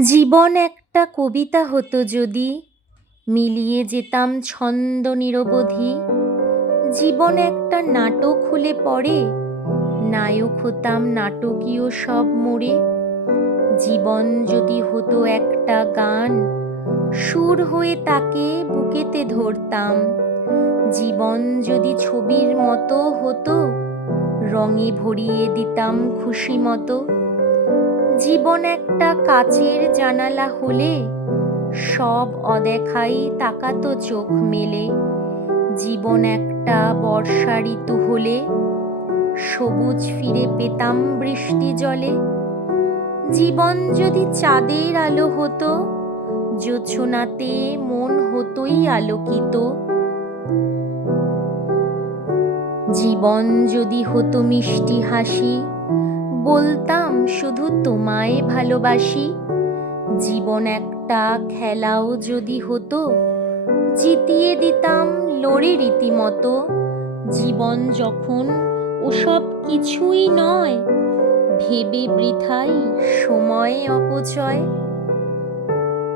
জীবন একটা কবিতা হতো যদি, মিলিয়ে যেতাম ছন্দ নিরবধি। জীবন একটা নাটক হলে পরে, নায়ক হতাম নাটকীয় সব মোড়ে। জীবন যদি হতো একটা গান, সুর হয়ে তাকে বুকেতে ধরতাম। জীবন যদি ছবির মতো হতো, রঙে ভরিয়ে দিতাম খুশি মতো। জীবন একটা কাচের জানালা হলে, সব অদেখাই তাকাতো চোখ মেলে। জীবন একটা বর্ষা ঋতু হলে, সবুজ ফিরে পেতাম বৃষ্টি জলে। জীবন যদি চাঁদের আলো হতো, জোছনাতে মন হতোই আলোকিত। জীবন যদি হতো মিষ্টি হাসি, বলতাম শুধু তোমায় ভালোবাসি। জীবন একটা খেলাও যদি হতো, জিতিয়ে দিতাম লড়ে রীতিমতো। জীবন যখন ওসব কিছুই নয়, ভেবে বৃথাই সময় অপচয়।